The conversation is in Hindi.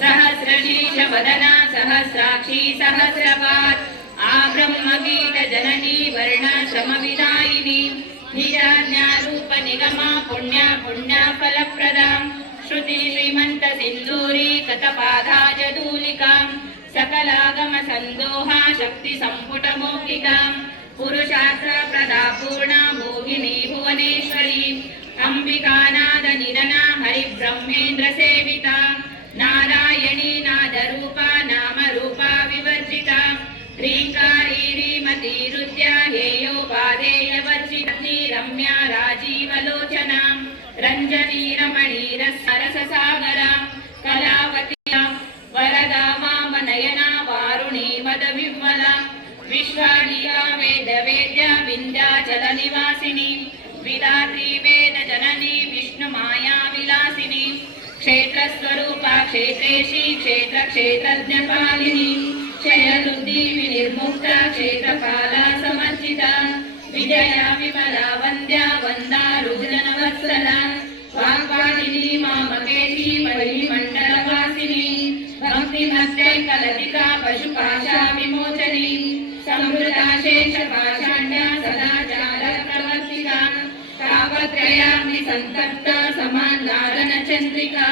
सहस्रशीर्षवदना सहस्राक्षी सहस्रपात् आब्रह्मगीतजननी वर्णाश्रमविदायिनी निजाज्ञारूपनिगमा पुण्या पुण्याफलप्रदां श्रुति श्रीमन्त सिन्दूरी कतपाधाजधूलिकां सकलागमसन्दोहा शक्तिसम्पुटमौक्तिकां पुरुषार्थप्रदा पूर्णा मोहिनी भुवनेश्वरी अंबिकानादनिधना हरिब्रह्मेन्द्रसेविता नारायणी नादरूपा नामरूपा विवर्जिता ह्रीङ्कारी ह्रीमती रुद्या हेयोपादेयवर्जिनी रम्या राजीवलोचना रञ्जनी रमणीरसरससागरा कलावती वरदा वामनयना वारुणी मदविह्वला विश्वादिया वेदवेद्या विन्ध्याचलनिवासिनी विधात्री वेदजननी विष्णुमाया विलासिनी क्षेत्रस्वरूपा क्षेत्रेशी क्षेत्रक्षेत्रज्ञपालिनी क्षयवृद्धि विनिर्मुक्ता क्षेत्रपाला समर्जिता विजया विमला वन्द्या वन्दा रुद्रनवत्सला वाग्वादिनी मामकेशी परिमण्डलवासिनी भक्तिमत्यैकलतिका पशुपाशा विमोचनी समृता शेषपाषाण्या सदाचारप्रवर्तिका तापत्रयाग्निसन्तप्ता समान्नादनचन्द्रिका